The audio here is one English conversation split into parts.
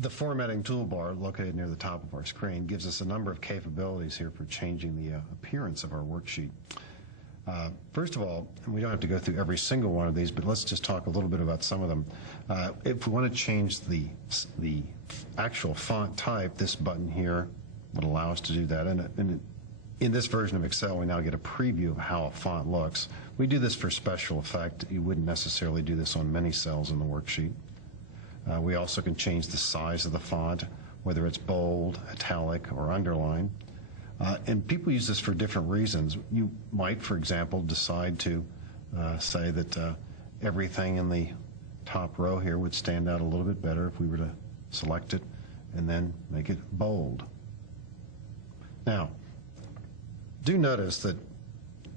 The formatting toolbar located near the top of our screen gives us a number of capabilities here for changing the appearance of our worksheet. First of all, and we don't have to go through every single one of these, but let's just talk a little bit about some of them. If we want to change the actual font type, this button here would allow us to do that. And in this version of Excel, we now get a preview of how a font looks. We do this for special effect. You wouldn't necessarily do this on many cells in the worksheet. We also can change the size of the font, whether it's bold, italic, or underline. And people use this for different reasons. You might, for example, decide to say that everything in the top row here would stand out a little bit better if we were to select it and then make it bold. Now, do notice that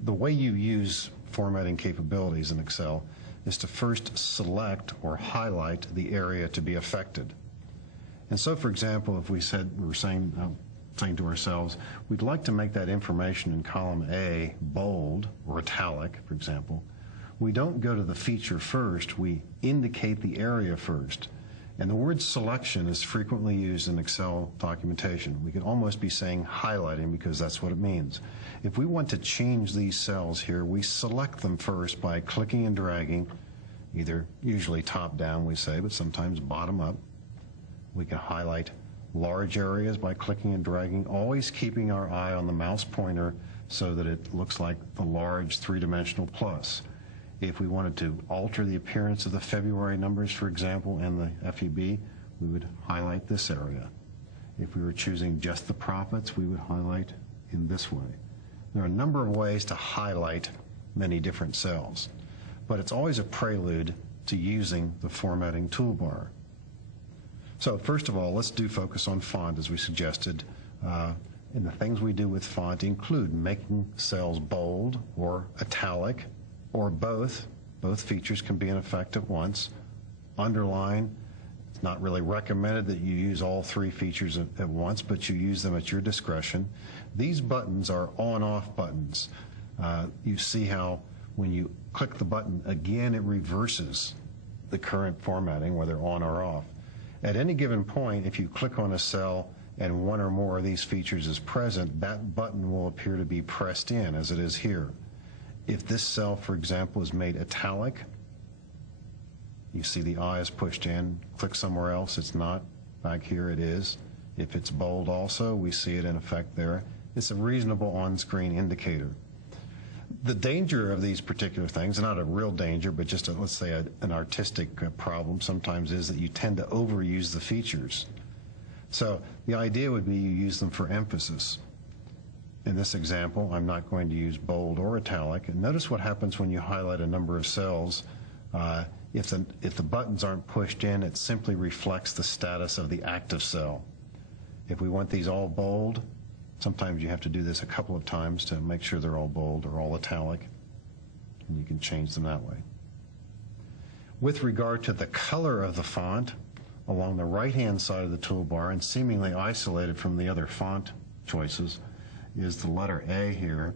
the way you use formatting capabilities in Excel is to first select or highlight the area to be affected. And so, for example, if we were saying to ourselves, we'd like to make that information in column A bold or italic, for example, we don't go to the feature first, we indicate the area first. And the word selection is frequently used in Excel documentation. We could almost be saying highlighting because that's what it means. If we want to change these cells here, we select them first by clicking and dragging, either usually top down we say, but sometimes bottom up. We can highlight large areas by clicking and dragging, always keeping our eye on the mouse pointer so that it looks like the large three-dimensional plus. If we wanted to alter the appearance of the February numbers, for example, and the FEB, we would highlight this area. If we were choosing just the profits, we would highlight in this way. There are a number of ways to highlight many different cells, but it's always a prelude to using the formatting toolbar. So first of all, let's do focus on font as we suggested. And the things we do with font include making cells bold or italic, or both. Both features can be in effect at once. Underline, it's not really recommended that you use all three features at once, but you use them at your discretion. These buttons are on-off buttons. You see how when you click the button again, it reverses the current formatting, whether on or off. At any given point, if you click on a cell and one or more of these features is present, that button will appear to be pressed in, as it is here. If this cell, for example, is made italic, you see the I is pushed in. Click somewhere else, it's not. Back here it is. If it's bold also, we see it in effect there. It's a reasonable on-screen indicator. The danger of these particular things, not a real danger, but just let's say an artistic problem sometimes, is that you tend to overuse the features. So the idea would be you use them for emphasis. In this example, I'm not going to use bold or italic. And notice what happens when you highlight a number of cells. If the buttons aren't pushed in, it simply reflects the status of the active cell. If we want these all bold, sometimes you have to do this a couple of times to make sure they're all bold or all italic, and you can change them that way. With regard to the color of the font, along the right-hand side of the toolbar and seemingly isolated from the other font choices is the letter A here.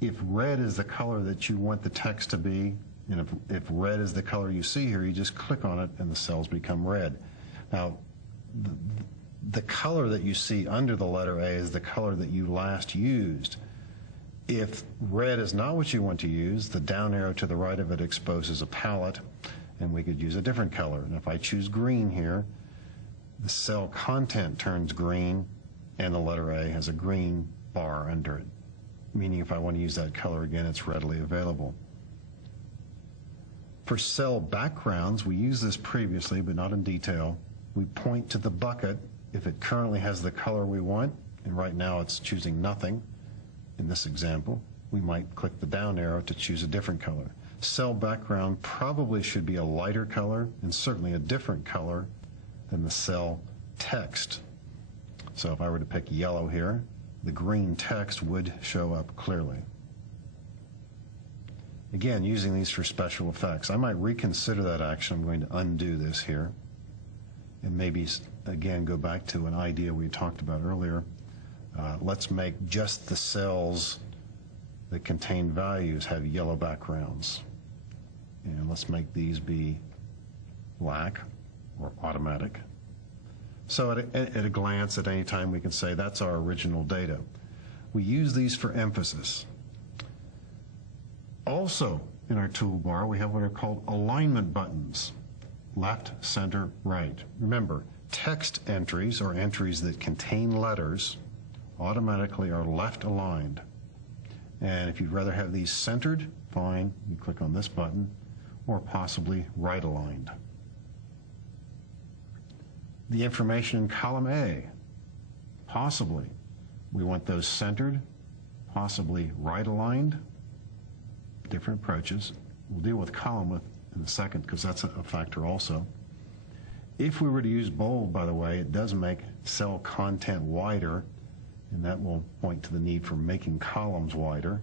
If red is the color that you want the text to be, and if red is the color you see here, you just click on it and the cells become red. Now, the color that you see under the letter A is the color that you last used. If red is not what you want to use, the down arrow to the right of it exposes a palette, and we could use a different color. And if I choose green here, the cell content turns green, and the letter A has a green bar under it, meaning if I want to use that color again, it's readily available. For cell backgrounds, we used this previously, but not in detail. We point to the bucket if it currently has the color we want, and right now it's choosing nothing. In this example, we might click the down arrow to choose a different color. Cell background probably should be a lighter color, and certainly a different color than the cell text. So if I were to pick yellow here, the green text would show up clearly. Again, using these for special effects. I might reconsider that action. I'm going to undo this here and maybe again go back to an idea we talked about earlier. Let's make just the cells that contain values have yellow backgrounds. And let's make these be black or automatic. So at a glance, at any time, we can say that's our original data. We use these for emphasis. Also, in our toolbar, we have what are called alignment buttons, left, center, right. Remember, text entries, or entries that contain letters, automatically are left aligned. And if you'd rather have these centered, fine, you click on this button, or possibly right aligned. The information in column A, possibly we want those centered, possibly right aligned. Different approaches. We'll deal with column in a second because that's a factor also. If we were to use bold, by the way, it does make cell content wider, and that will point to the need for making columns wider.